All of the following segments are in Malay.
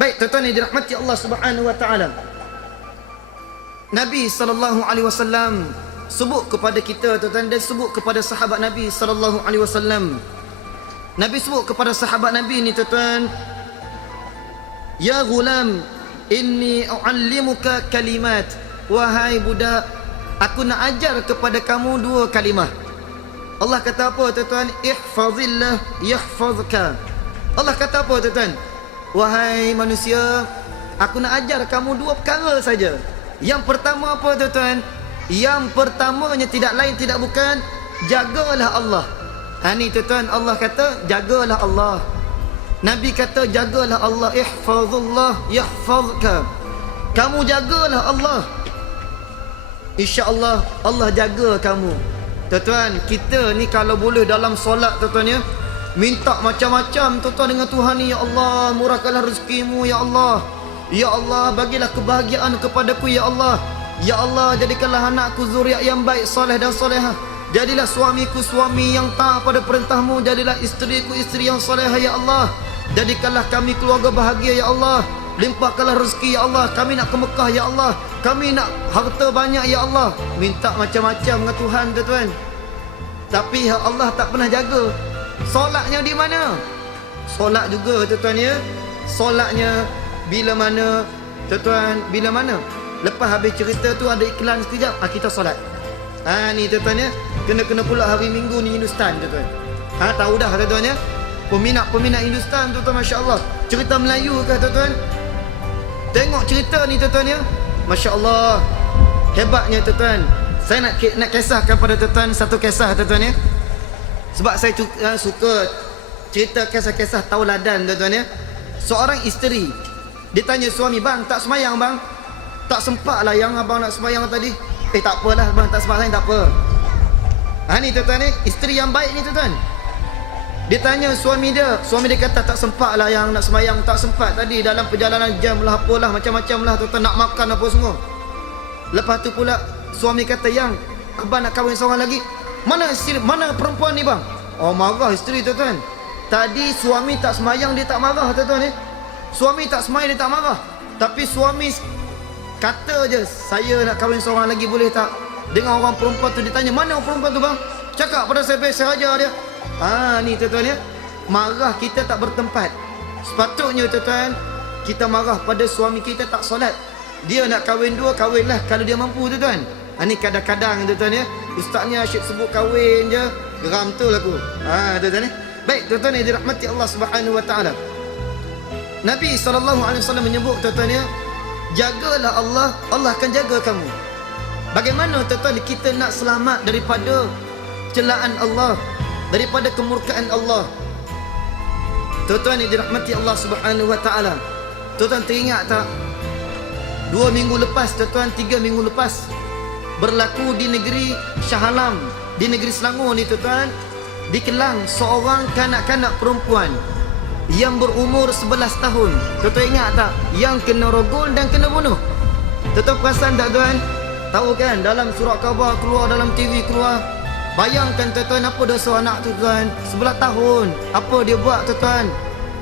Baik, tuan-tuan yang dirahmati Allah Subhanahu wa taala. Nabi sallallahu alaihi wasallam sebut kepada kita, tuan-tuan, dan sebut kepada sahabat Nabi sallallahu alaihi wasallam. Nabi sebut kepada sahabat Nabi ni, tuan-tuan, ya ghulam, inni uallimuka kalimat. Wahai budak, aku nak ajar kepada kamu dua kalimah. Allah kata apa, tuan-tuan? Ihfazillah yahfazka. Allah kata apa, tuan-tuan? Wahai manusia, aku nak ajar kamu dua perkara saja. Yang pertama apa, tuan-tuan? Yang pertamanya tidak lain tidak bukan, jagalah Allah. Ni tuan-tuan, Allah kata jagalah Allah. Nabi kata jagalah Allah. Ihfazullah yahfazka. Kamu jagalah Allah, insya-Allah Allah jaga kamu. Tuan-tuan, kita ni kalau boleh dalam solat, tuan-tuan, ya, minta macam-macam, tuan-tuan, dengan Tuhan ni. Ya Allah, murahkanlah rezekimu, ya Allah. Ya Allah, bagilah kebahagiaan kepadaku, ya Allah. Ya Allah, jadikanlah anakku zuriat yang baik, soleh dan solehah. Jadilah suamiku suami yang taat pada perintahmu. Jadilah isteriku isteri yang solehah, ya Allah. Jadikanlah kami keluarga bahagia, ya Allah. Limpahkanlah rezeki, ya Allah. Kami nak ke Mekah, ya Allah. Kami nak harta banyak, ya Allah. Minta macam-macam dengan Tuhan, tuan-tuan. Tapi Allah tak pernah jaga. Solatnya di mana? Solat juga, tuan-tuan, ya. Solatnya bila mana, tuan-tuan? Bila mana? Lepas habis cerita tu ada iklan sekejap, kita solat. Ni tuan-tuan, ya. Kena pula hari Minggu ni Hindustan, tuan-tuan. Tahu dah, tuan-tuan, ya. Peminat Hindustan, tuan-tuan, masya-Allah. Cerita Melayu ke, tuan-tuan? Tengok cerita ni, tuan-tuan, ya. Masya-Allah. Hebatnya, tuan-tuan. Saya nak kisahkan pada tuan-tuan satu kisah, tuan-tuan, ya. Sebab saya suka cerita kisah-kisah tauladan, tuan-tuan, ya. Seorang isteri ditanya suami, bang, tak semayang bang? Tak sempat lah yang abang nak semayang tadi. Tak apalah bang, tak sempat tak apa. Ni tuan-tuan, ni isteri yang baik ni, tuan-tuan. Dia tanya suami dia kata tak sempat lah yang nak semayang. Tak sempat tadi dalam perjalanan jam lah, apalah, macam-macam lah, tuan-tuan, nak makan apa semua. Lepas tu pula suami kata, yang abang nak kahwin seorang lagi. Mana perempuan ni bang? Marah isteri, tuan-tuan. Tadi suami tak semayang, dia tak marah, tuan-tuan, Suami tak semayang, dia tak marah. Tapi suami kata je, saya nak kahwin seorang lagi, boleh tak? Dengan orang perempuan tu, dia tanya, mana orang perempuan tu bang? Cakap pada saya, biasa aja dia. Ni tuan-tuan, ya. Marah kita tak bertempat. Sepatutnya, tuan-tuan, kita marah pada suami kita tak solat. Dia nak kahwin dua, kahwinlah kalau dia mampu, tuan-tuan. Ni kadang-kadang, tuan-tuan, ya, ustaznya asyik sebut kahwin je, geram tu aku. Tuan-tuan, ya. Baik, tuan-tuan yang dirahmati Allah Subhanahu wa taala. Nabi SAW menyebut, tuan-tuan, ya, jagalah Allah, Allah akan jaga kamu. Bagaimana, tuan-tuan, kita nak selamat daripada celaan Allah, daripada kemurkaan Allah? Tuan-tuan yang dirahmati Allah Subhanahu wa taala, tuan-tuan teringat tak 2 minggu lepas, tuan-tuan, 3 minggu lepas, berlaku di negeri Shah Alam, di negeri Selangor ni, tuan-tuan, di Kelang, seorang kanak-kanak perempuan yang berumur 11 tahun. Tuan-tuan ingat tak? Yang kena rogol dan kena bunuh. Tuan-tuan perasan tak, tuan? Tahu kan, dalam surat khabar keluar, dalam TV keluar. Bayangkan, tuan-tuan, apa dosa anak tu, tuan? 11 tahun. Apa dia buat, tuan-tuan?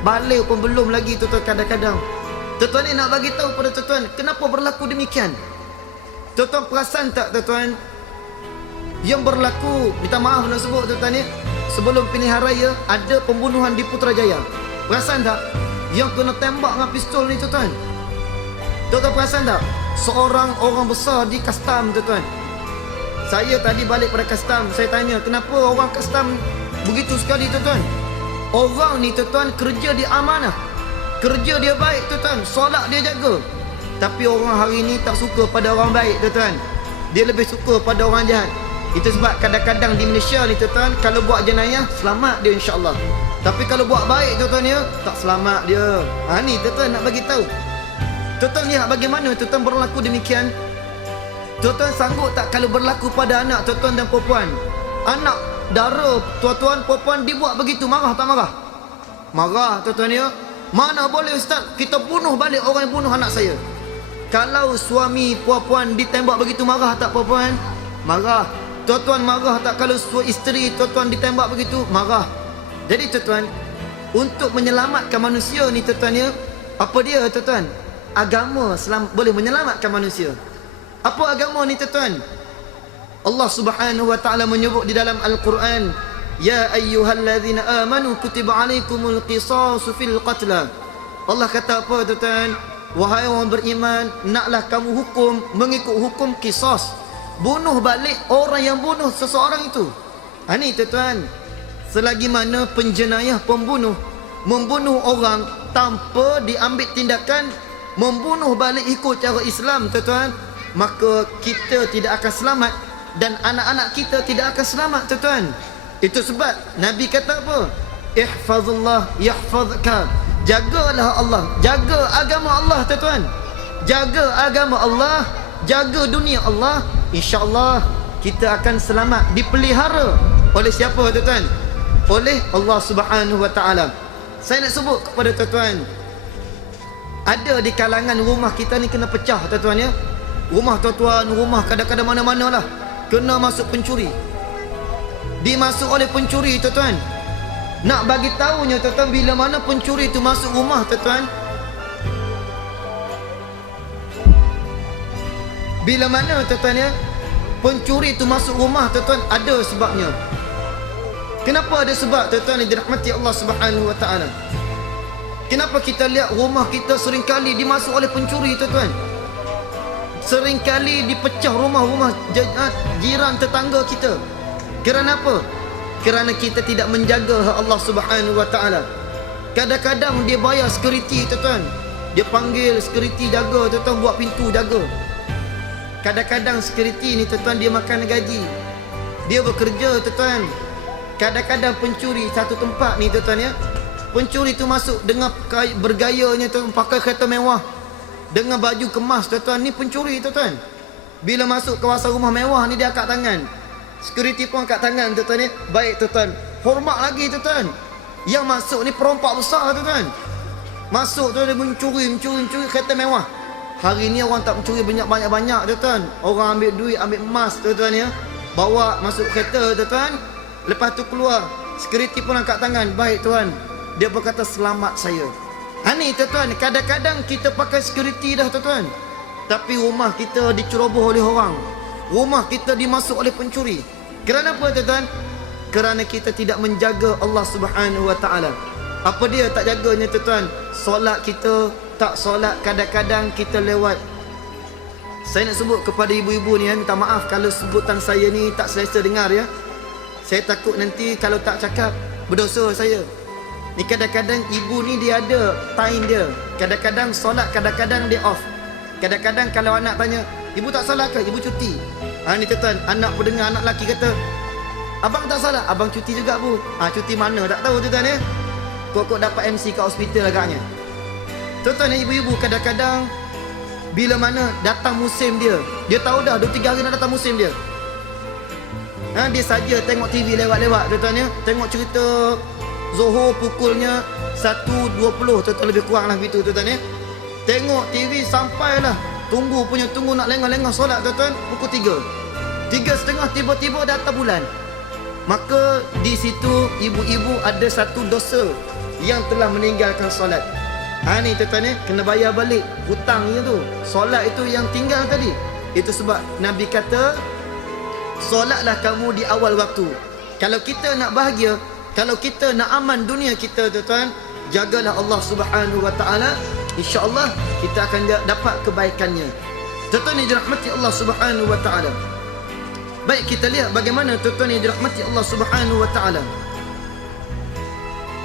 Balik pun belum lagi, tuan-tuan, kadang-kadang. Tuan-tuan ni nak bagi tahu pada tuan-tuan, kenapa berlaku demikian? Tuan-tuan perasan tak, tuan-tuan? Yang berlaku, minta maaf nak sebut, tuan-tuan, ni, sebelum pilihan raya ada pembunuhan di Putrajaya. Perasan tak? Yang kena tembak dengan pistol ni, tuan-tuan. Tuan-tuan perasan tak? Seorang orang besar di custom, tuan-tuan. Saya tadi balik pada custom, saya tanya, kenapa orang custom begitu sekali, tuan-tuan? Orang ni, tuan-tuan, kerja dia amanah, kerja dia baik, tuan-tuan, solat dia jaga. Tapi orang hari ni tak suka pada orang baik, tuan-tuan. Dia lebih suka pada orang jahat. Itu sebab kadang-kadang di Malaysia ni, tuan-tuan, kalau buat jenayah, selamat dia, insya-Allah. Tapi kalau buat baik, tuan-tuan, ya, tak selamat dia. Ni tuan-tuan nak bagi tahu. Tuan-tuan lihat bagaimana, tuan-tuan, berlaku demikian. Tuan-tuan sanggup tak kalau berlaku pada anak, tuan-tuan dan perempuan? Anak dara, tuan-tuan, perempuan dibuat begitu, marah tak marah? Marah, tuan-tuan, ya. Mana boleh, ustaz, kita bunuh balik orang yang bunuh anak saya. Kalau suami perempuan ditembak begitu, marah tak perempuan? Marah. Tuan-tuan marah tak kalau isteri tuan-tuan ditembak begitu? Marah. Jadi, tuan-tuan, untuk menyelamatkan manusia ni, tuan-tuan, ya, Apa dia tuan-tuan? Agama boleh menyelamatkan manusia. Apa agama ni tuan-tuan? Allah Subhanahu wa taala menyebut di dalam Al-Quran, ya ayyuhallazina amanu kutiba alaikumul qisasu fil qatla. Allah kata apa tuan-tuan? Wahai orang beriman, naklah kamu hukum mengikut hukum qisas. Bunuh balik orang yang bunuh seseorang itu. Ni tuan-tuan, selagi mana penjenayah pembunuh membunuh orang tanpa diambil tindakan membunuh balik ikut cara Islam tuan-tuan, maka kita tidak akan selamat dan anak-anak kita tidak akan selamat tuan-tuan. Itu sebab Nabi kata apa? Ihfazullah yahfazka. Jagalah Allah, jaga agama Allah tuan-tuan. Jaga agama Allah, jaga dunia Allah, insya-Allah kita akan selamat, dipelihara oleh siapa tuan-tuan? Oleh Allah Subhanahu wa taala. Saya nak sebut kepada tuan-tuan, ada di kalangan rumah kita ni kena pecah tuan-tuan ya. Rumah tuan-tuan, rumah kadang-kadang mana-mana lah kena masuk pencuri. Dimasuk oleh pencuri tuan-tuan. Nak bagi tahunya tuan-tuan, bila mana pencuri tu masuk rumah tuan-tuan, bila mana tuan-tuan ya, pencuri tu masuk rumah tuan-tuan, ada sebabnya. Kenapa ada sebab tuan-tuan yang dirahmati Allah Subhanahu wa taala? Kenapa kita lihat rumah kita seringkali dimasuk oleh pencuri tuan-tuan? Seringkali dipecah rumah-rumah jiran tetangga kita. Kerana apa? Kerana kita tidak menjaga Allah Subhanahu wa taala. Kadang-kadang dia bayar security tuan-tuan. Dia panggil security jaga tuan-tuan, buat pintu jaga. Kadang-kadang security ni tuan-tuan dia makan gaji. Dia bekerja tuan-tuan. Kadang-kadang pencuri satu tempat ni tuan-tuan ya, pencuri tu masuk dengan bergayanya tuan, pakai kereta mewah, dengan baju kemas tuan-tuan. Ni pencuri tuan-tuan. Bila masuk kawasan rumah mewah ni dia angkat tangan. Security pun angkat tangan tuan-tuan ni. Baik tuan-tuan, hormat lagi tuan-tuan. Yang masuk ni perompak besar tuan-tuan. Masuk tu dia mencuri kereta mewah. Hari ni orang tak mencuri banyak-banyak tuan-tuan. Orang ambil duit, ambil emas tuan-tuan ya, bawa masuk kereta tuan-tuan. Lepas tu keluar, security pun angkat tangan. Baik tuan, dia berkata selamat saya. Ni tuan-tuan, kadang-kadang kita pakai security dah tuan-tuan, tapi rumah kita diceroboh oleh orang. Rumah kita dimasuk oleh pencuri. Kerana apa tuan-tuan? Kerana kita tidak menjaga Allah Subhanahu wa taala. Apa dia tak jaganya tuan-tuan? Solat kita tak solat, kadang-kadang kita lewat. Saya nak sebut kepada ibu-ibu ni ya, minta maaf kalau sebutan saya ni tak selesa dengar ya. Saya takut nanti kalau tak cakap berdosa saya. Ni kadang-kadang ibu ni dia ada time dia. Kadang-kadang solat, kadang-kadang dia off. Kadang-kadang kalau anak tanya, ibu tak solat ke? Ibu cuti. Ni tuan-tuan, anak pendengar, anak lelaki kata, abang tak solat? Abang cuti juga bu. Cuti mana? Tak tahu tuan-tuan ya. Kok dapat MC kat hospital agaknya. Tuan-tuan dan ibu-ibu, kadang-kadang bila mana datang musim dia, dia tahu dah 2-3 hari nak datang musim dia. Dia saja tengok TV lewat-lewat tuan-tuan ya. Tengok cerita Zohor pukulnya 1.20 tuan-tuan, lebih kurang lah begitu tuan-tuan ya. Tengok TV sampailah tunggu nak lengah-lengah solat tuan-tuan, pukul 3.30 tiba-tiba datang bulan. Maka di situ ibu-ibu ada satu dosa yang telah meninggalkan solat. Ni tuan-tuan ya, kena bayar balik hutangnya tu. Solat itu yang tinggal tadi. Itu sebab Nabi kata, solatlah kamu di awal waktu. Kalau kita nak bahagia, kalau kita nak aman dunia kita tuan-tuan, jagalah Allah Subhanahu wa taala, insya-Allah kita akan dapat kebaikannya. Tuan-tuan yang dirahmati Allah Subhanahu wa taala. Baik, kita lihat bagaimana tuan-tuan yang dirahmati Allah Subhanahu wa taala.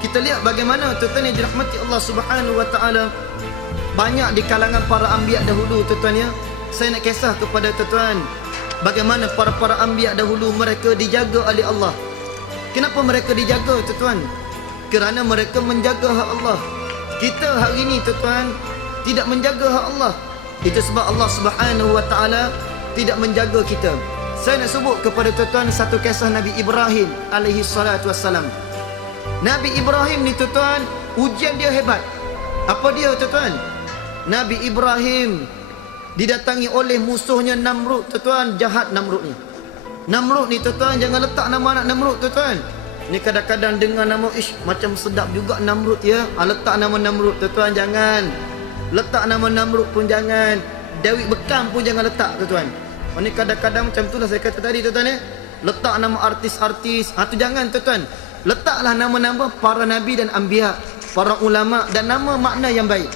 Kita lihat bagaimana tuan-tuan yang dirahmati Allah Subhanahu wa taala, banyak di kalangan para anbiya dahulu tuan-tuan ya. Saya nak kisah kepada tuan-tuan bagaimana para anbiya dahulu mereka dijaga oleh Allah. Kenapa mereka dijaga tuan-tuan? Kerana mereka menjaga hak Allah. Kita hari ini tuan-tuan tidak menjaga hak Allah. Itu sebab Allah Subhanahu wa taala tidak menjaga kita. Saya nak sebut kepada tuan-tuan satu kisah Nabi Ibrahim alaihi salatu wassalam. Nabi Ibrahim ni tuan-tuan, ujian dia hebat. Apa dia tuan-tuan? Nabi Ibrahim didatangi oleh musuhnya Namrud tuan-tuan. Jahat Namrud ni. Namrud ni tuan-tuan, jangan letak nama anak Namrud tuan-tuan. Ni kadang-kadang dengar nama macam sedap juga Namrud ya. Letak nama Namrud tuan-tuan, jangan. Letak nama Namrud pun jangan. Dawit Bekam pun jangan letak tuan-tuan. Ni kadang-kadang macam itulah saya kata tadi tuan-tuan ya. Letak nama artis-artis. Tu jangan tuan-tuan. Letaklah nama-nama para nabi dan anbiya, para ulama dan nama makna yang baik.